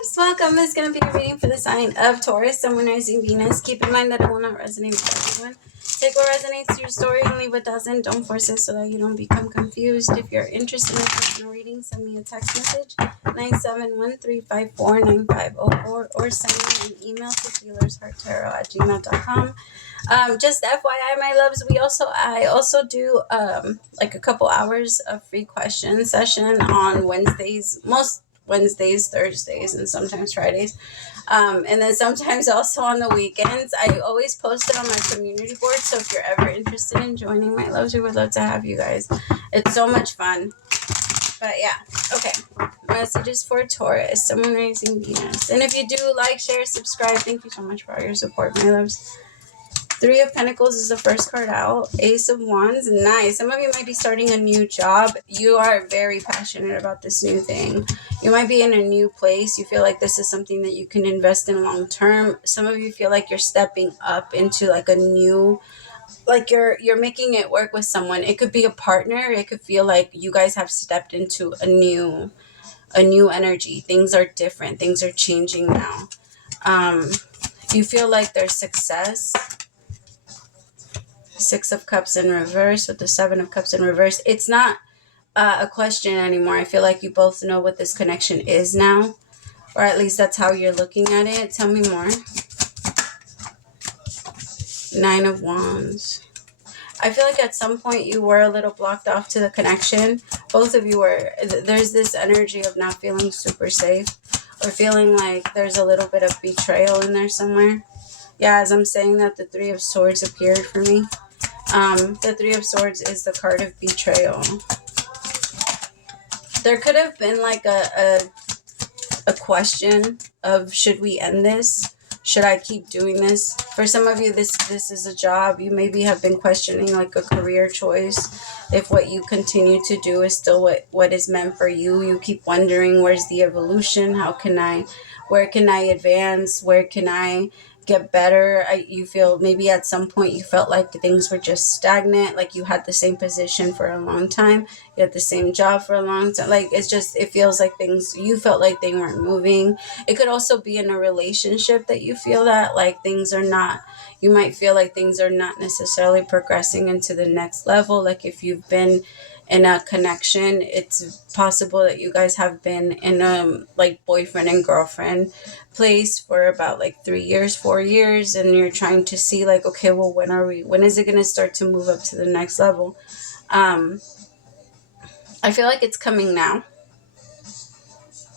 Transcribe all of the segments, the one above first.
loves, welcome. This is going to be a reading for the sign of Taurus, Sun, Moon, Rising, Venus. Keep in mind that it will not resonate with everyone. Take what resonates to your story and leave what doesn't. Don't force it so that you don't become confused. If you're interested in a personal reading, send me a text message, 971-354-9504, or send me an email to HealersHeartTarot@gmail.com. Just FYI, my loves, I also do like a couple hours of free question session on Wednesdays, most Wednesdays, Thursdays, and sometimes Fridays. And then sometimes also on the weekends. I always post it on my community board. So if you're ever interested in joining, my loves, we would love to have you guys. It's so much fun. But yeah, okay. Messages for Taurus, Sun, Moon, Rising, Venus. And if you do like, share, subscribe, thank you so much for all your support, my loves. Three of Pentacles is the first card out. Ace of Wands, nice. Some of you might be starting a new job. You are very passionate about this new thing. You might be in a new place. You feel like this is something that you can invest in long term. Some of you feel like you're stepping up into like a new, like you're making it work with someone. It could be a partner. It could feel like you guys have stepped into a new energy. Things are different. Things are changing now. You feel like there's success. Six of Cups in reverse with the Seven of Cups in reverse. It's not a question anymore. I feel like you both know what this connection is now, or at least that's how you're looking at it. Tell me more. Nine of Wands. I feel like at some point you were a little blocked off to the connection. Both of you were. There's this energy of not feeling super safe, or feeling like there's a little bit of betrayal in there somewhere. Yeah, as I'm saying that, the Three of Swords appeared for me. The Three of Swords is the card of betrayal. There could have been like a question of, should we end this? Should I keep doing this? For some of you, this is a job. You maybe have been questioning like a career choice. If what you continue to do is still what is meant for you. You keep wondering, where's the evolution? Where can I advance? Where can I get better? You feel maybe at some point you felt like things were just stagnant, like you had the same position for a long time, you had the same job for a long time. Like it feels like you felt like they weren't moving. It could also be in a relationship that you feel that like you might feel like things are not necessarily progressing into the next level. Like if you've been in a connection, it's possible that you guys have been in a like boyfriend and girlfriend place for about like 3 years, 4 years, and you're trying to see like, okay, well, when is it going to start to move up to the next level? I feel like it's coming now.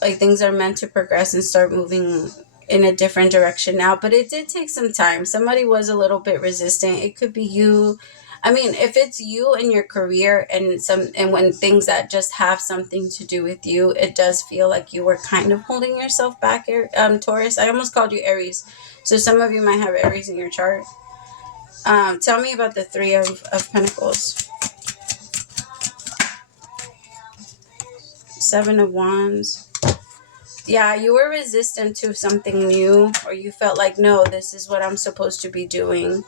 Like things are meant to progress and start moving in a different direction now, but it did take some time. Somebody was a little bit resistant. It could be you. I mean, if it's you and your career and when things that just have something to do with you, it does feel like you were kind of holding yourself back, Taurus. I almost called you Aries. So some of you might have Aries in your chart. Tell me about the Three of Pentacles. Seven of Wands. Yeah, you were resistant to something new, or you felt like, no, this is what I'm supposed to be doing.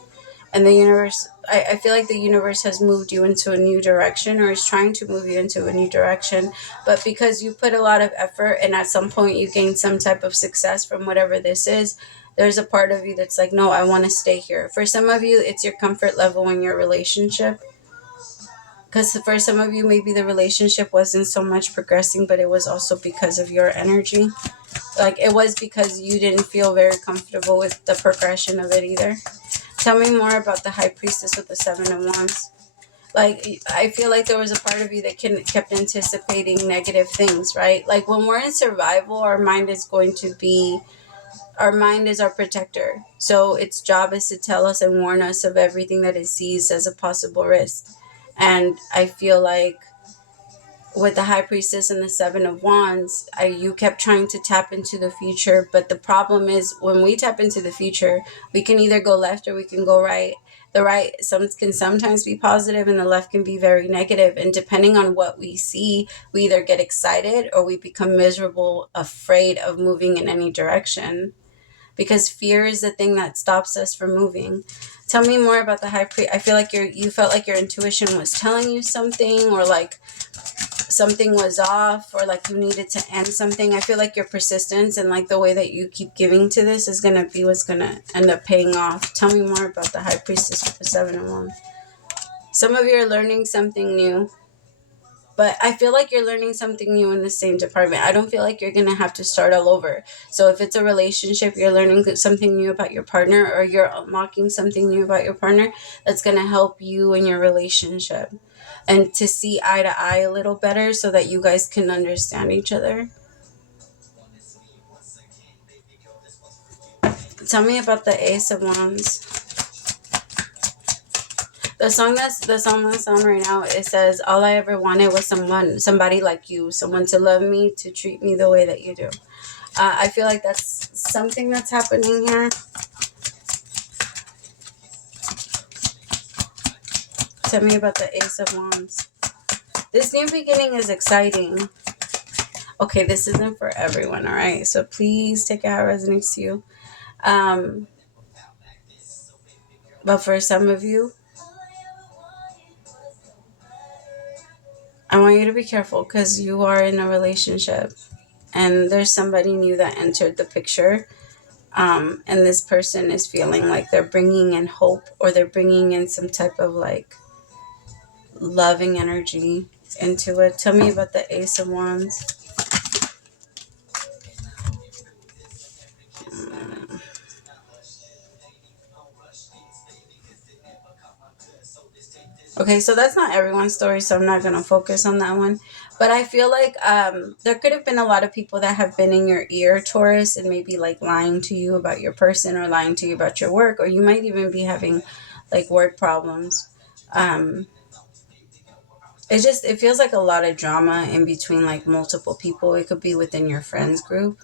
And the universe, I feel like the universe has moved you into a new direction, or is trying to move you into a new direction. But because you put a lot of effort and at some point you gain some type of success from whatever this is, there's a part of you that's like, no, I want to stay here. For some of you, it's your comfort level in your relationship. Because for some of you, maybe the relationship wasn't so much progressing, but it was also because of your energy. Like it was because you didn't feel very comfortable with the progression of it either. Tell me more about the High Priestess with the Seven of Wands. Like, I feel like there was a part of you that kept anticipating negative things, right? Like when we're in survival, our mind is our protector. So its job is to tell us and warn us of everything that it sees as a possible risk. And I feel like with the High Priestess and the Seven of Wands, you kept trying to tap into the future. But the problem is when we tap into the future, we can either go left or we can go right. The right can sometimes be positive and the left can be very negative. And depending on what we see, we either get excited or we become miserable, afraid of moving in any direction. Because fear is the thing that stops us from moving. Tell me more about the High Priestess. I feel like you felt like your intuition was telling you something, or like something was off, or like you needed to end something. I feel like your persistence and like the way that you keep giving to this is going to be what's going to end up paying off. Tell me more about the High Priestess with the 7 of Wands. Some of you are learning something new, but I feel like you're learning something new in the same department. I don't feel like you're going to have to start all over. So if it's a relationship, you're learning something new about your partner, or you're unlocking something new about your partner that's going to help you in your relationship, and to see eye to eye a little better so that you guys can understand each other. Tell me about the Ace of Wands. The song that's on right now, it says, all I ever wanted was somebody like you, someone to love me, to treat me the way that you do. I feel like that's something that's happening here. Tell me about the Ace of Wands. This new beginning is exciting. Okay, this isn't for everyone, all right? So please take it how it resonates to you. But for some of you, I want you to be careful, because you are in a relationship and there's somebody new that entered the picture. And this person is feeling like they're bringing in hope, or they're bringing in some type of like loving energy into it. Tell me about the Ace of Wands. Okay, so that's not everyone's story, so I'm not going to focus on that one. But I feel like there could have been a lot of people that have been in your ear, Taurus, and maybe like lying to you about your person, or lying to you about your work, or you might even be having like work problems. It feels like a lot of drama in between like multiple people. It could be within your friends group.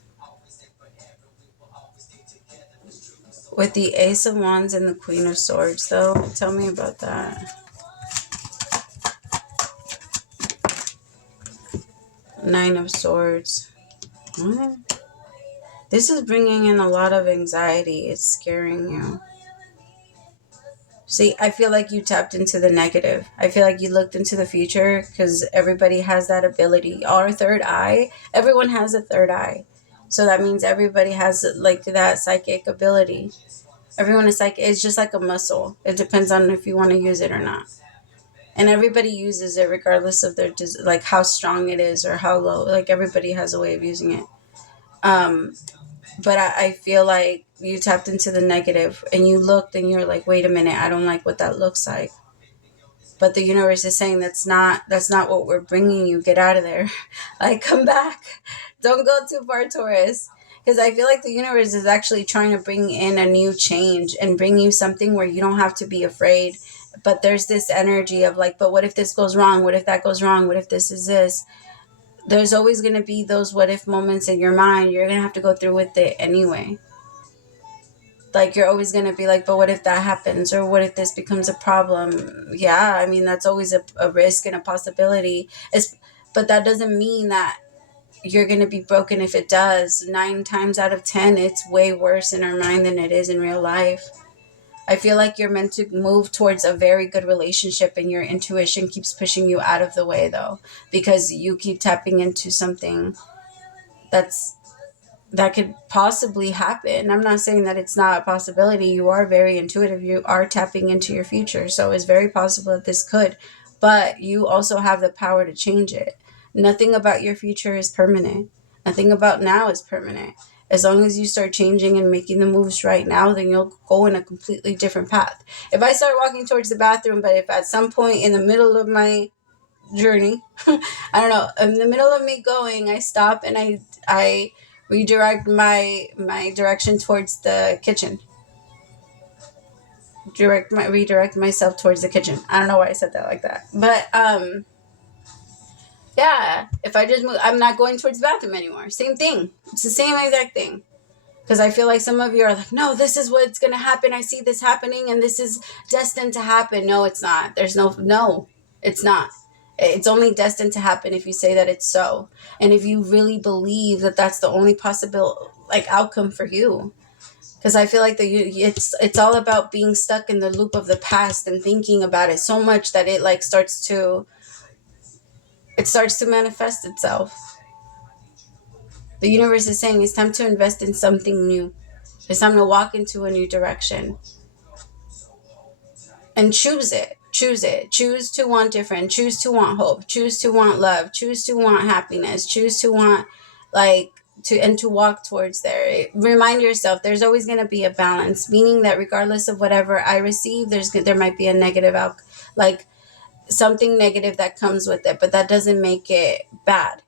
With the Ace of Wands and the Queen of Swords, though, tell me about that. 9 of Swords. What? This is bringing in a lot of anxiety. It's scaring you. See, I feel like you tapped into the negative. I feel like you looked into the future, because everybody has that ability. Our third eye, everyone has a third eye. So that means everybody has like that psychic ability. Everyone is psychic. It's just like a muscle. It depends on if you want to use it or not. And everybody uses it regardless of their, like how strong it is or how low. Like everybody has a way of using it. But I feel like you tapped into the negative, and you looked and you're like, wait a minute, I don't like what that looks like. But the universe is saying that's not what we're bringing you. Get out of there. Like, come back. Don't go too far, Taurus. Because I feel like the universe is actually trying to bring in a new change and bring you something where you don't have to be afraid. But there's this energy of like, but what if this goes wrong? What if that goes wrong? What if this is this? There's always going to be those what if moments in your mind. You're going to have to go through with it anyway. Like, you're always going to be like, but what if that happens? Or what if this becomes a problem? Yeah, I mean, that's always a risk and a possibility. But that doesn't mean that you're going to be broken if it does. 9 times out of 10, it's way worse in our mind than it is in real life. I feel like you're meant to move towards a very good relationship, and your intuition keeps pushing you out of the way, though, because you keep tapping into something that could possibly happen. I'm not saying that it's not a possibility. You are very intuitive. You are tapping into your future. So it's very possible that this could, but you also have the power to change it. Nothing about your future is permanent. Nothing about now is permanent. As long as you start changing and making the moves right now, then you'll go in a completely different path. If I start walking towards the bathroom, but if at some point in the middle of my journey, I don't know, in the middle of me going, I stop and I redirect my direction towards the kitchen. Redirect myself towards the kitchen. I don't know why I said that like that. But yeah, if I just move, I'm not going towards the bathroom anymore. Same thing. It's the same exact thing. Because I feel like some of you are like, no, this is what's going to happen. I see this happening and this is destined to happen. No, it's not. No, it's not. It's only destined to happen if you say that it's so. And if you really believe that that's the only possible like outcome for you. Because I feel like it's all about being stuck in the loop of the past and thinking about it so much that it like starts to it starts to manifest itself. The universe is saying it's time to invest in something new. It's time to walk into a new direction. And choose it. Choose it. Choose to want different. Choose to want hope. Choose to want love. Choose to want happiness. Choose to want, like, to walk towards there. Remind yourself there's always going to be a balance, meaning that regardless of whatever I receive, there might be a negative like something negative that comes with it, but that doesn't make it bad.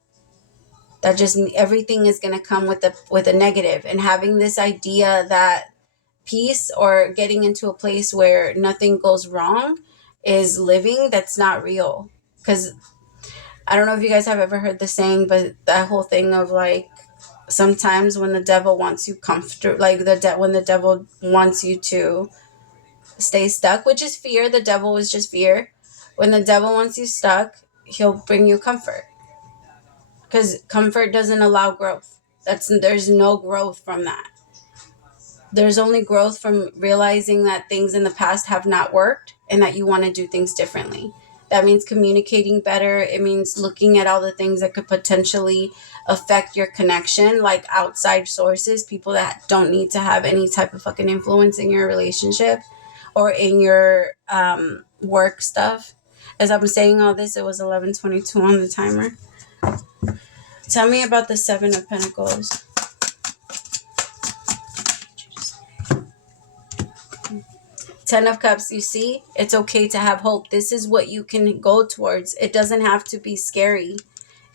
That just, everything is going to come with a negative. And having this idea that peace or getting into a place where nothing goes wrong is living, that's not real. Because I don't know if you guys have ever heard the saying, but that whole thing of like, sometimes when the devil wants you comfortable, like when the devil wants you to stay stuck, which is fear, the devil is just fear. When the devil wants you stuck, he'll bring you comfort, because comfort doesn't allow growth. There's no growth from that. There's only growth from realizing that things in the past have not worked and that you want to do things differently. That means communicating better. It means looking at all the things that could potentially affect your connection, like outside sources, people that don't need to have any type of fucking influence in your relationship or in your work stuff. As I'm saying all this, it was 11:22 on the timer. Tell me about the Seven of Pentacles. Ten of Cups, you see, it's okay to have hope. This is what you can go towards. It doesn't have to be scary.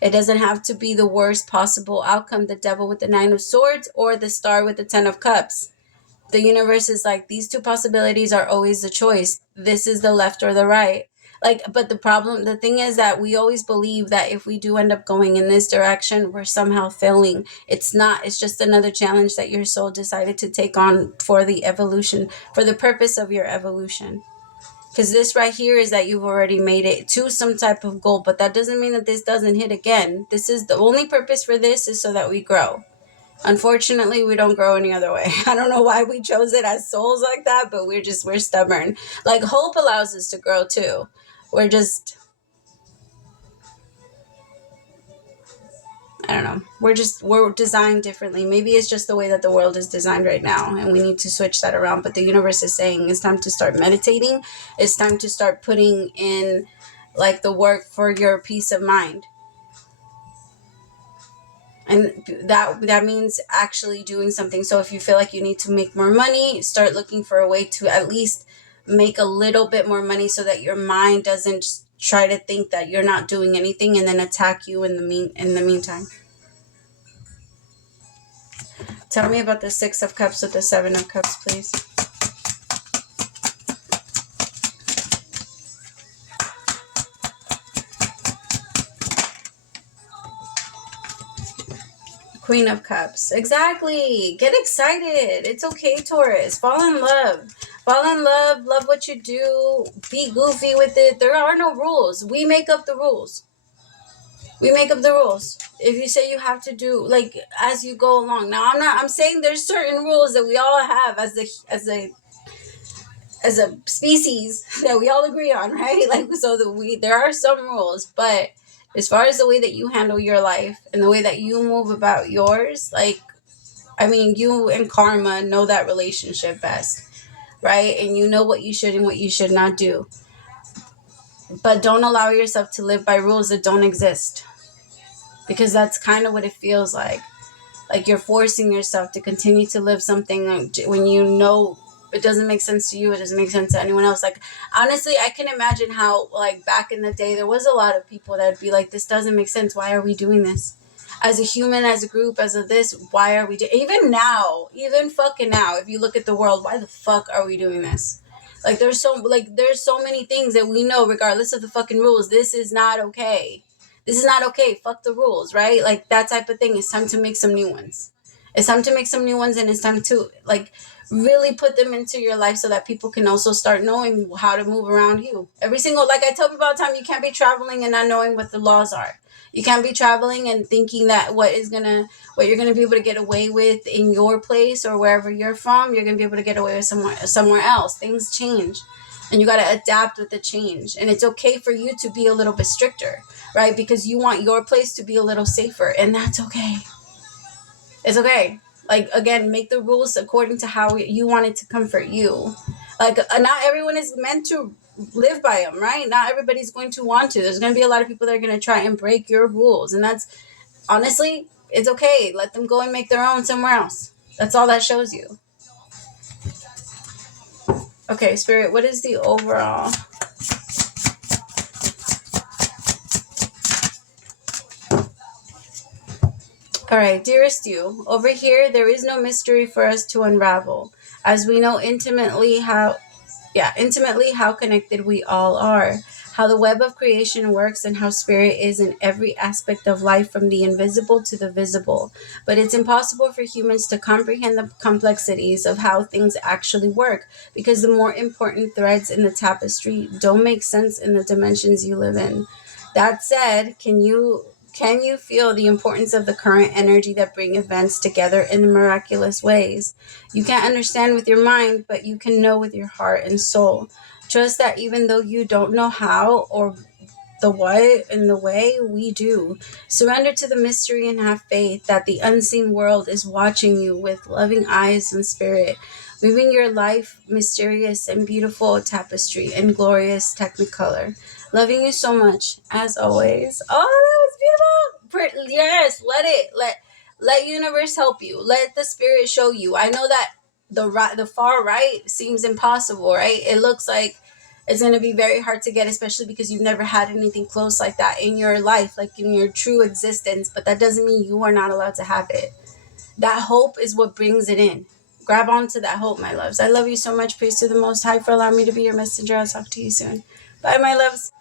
It doesn't have to be the worst possible outcome. The Devil with the Nine of Swords or the Star with the Ten of Cups. The universe is like, these two possibilities are always the choice. This is the left or the right. Like, but the thing is that we always believe that if we do end up going in this direction, we're somehow failing. It's not. It's just another challenge that your soul decided to take on for the evolution, for the purpose of your evolution. Because this right here is that you've already made it to some type of goal, but that doesn't mean that this doesn't hit again. This is the only purpose for this, is so that we grow. Unfortunately, we don't grow any other way. I don't know why we chose it as souls like that, but we're stubborn. Like, hope allows us to grow too. We're just, I don't know. We're designed differently. Maybe it's just the way that the world is designed right now, and we need to switch that around. But the universe is saying it's time to start meditating. It's time to start putting in, like, the work for your peace of mind. And that means actually doing something. So if you feel like you need to make more money, start looking for a way to at least make a little bit more money, so that your mind doesn't just try to think that you're not doing anything and then attack you in the meantime. Tell me about the Six of Cups with the Seven of Cups, please. Queen of Cups. Exactly. Get excited. It's okay, Taurus. Fall in love. Fall in love. Love what you do. Be goofy with it. There are no rules. We make up the rules. We make up the rules. If you say you have to do, like, as you go along. Now, I'm saying there's certain rules that we all have as a species that we all agree on, right? Like, so that there are some rules, but as far as the way that you handle your life and the way that you move about yours, like, I mean, you and karma know that relationship best, right? And you know what you should and what you should not do. But don't allow yourself to live by rules that don't exist, because that's kind of what it feels like. Like, you're forcing yourself to continue to live something when you know it doesn't make sense to you. It doesn't make sense to anyone else. Like, honestly, I can imagine how, like, back in the day, there was a lot of people that would be like, this doesn't make sense. Why are we doing this? As a human, as a group, as a this, why are we doing, even fucking now, if you look at the world, why the fuck are we doing this? Like, there's so many things that we know, regardless of the fucking rules, this is not okay. This is not okay. Fuck the rules, right? Like, that type of thing. It's time to make some new ones. It's time to make some new ones, and it's time to, like, really put them into your life so that people can also start knowing how to move around you. Like I tell people all the time, you can't be traveling and not knowing what the laws are. You can't be traveling and thinking that what you're gonna be able to get away with in your place or wherever you're from, you're gonna be able to get away with somewhere else. Things change. And you got to adapt with the change. And it's okay for you to be a little bit stricter, right? Because you want your place to be a little safer, and that's okay. It's okay. Like, again, make the rules according to how you want it to comfort you. Like, not everyone is meant to live by them, right? Not everybody's going to want to. There's going to be a lot of people that are going to try and break your rules. And that's, honestly, it's okay. Let them go and make their own somewhere else. That's all that shows you. Okay, Spirit, what is the overall? All right, dearest you, over here, there is no mystery for us to unravel, as we know intimately how connected we all are, how the web of creation works, and how spirit is in every aspect of life, from the invisible to the visible. But it's impossible for humans to comprehend the complexities of how things actually work, because the more important threads in the tapestry don't make sense in the dimensions you live in. That said, can you feel the importance of the current energy that bring events together in miraculous ways? You can't understand with your mind, but you can know with your heart and soul. Trust that even though you don't know how or the what and the way, we do. Surrender to the mystery and have faith that the unseen world is watching you with loving eyes and spirit, weaving your life mysterious and beautiful tapestry in glorious technicolor. Loving you so much, as always. Oh, that was beautiful. Yes, let universe help you. Let the spirit show you. I know that the far right seems impossible, right? It looks like it's going to be very hard to get, especially because you've never had anything close like that in your life, like in your true existence. But that doesn't mean you are not allowed to have it. That hope is what brings it in. Grab onto that hope, my loves. I love you so much. Praise to the Most High for allowing me to be your messenger. I'll talk to you soon. Bye, my loves.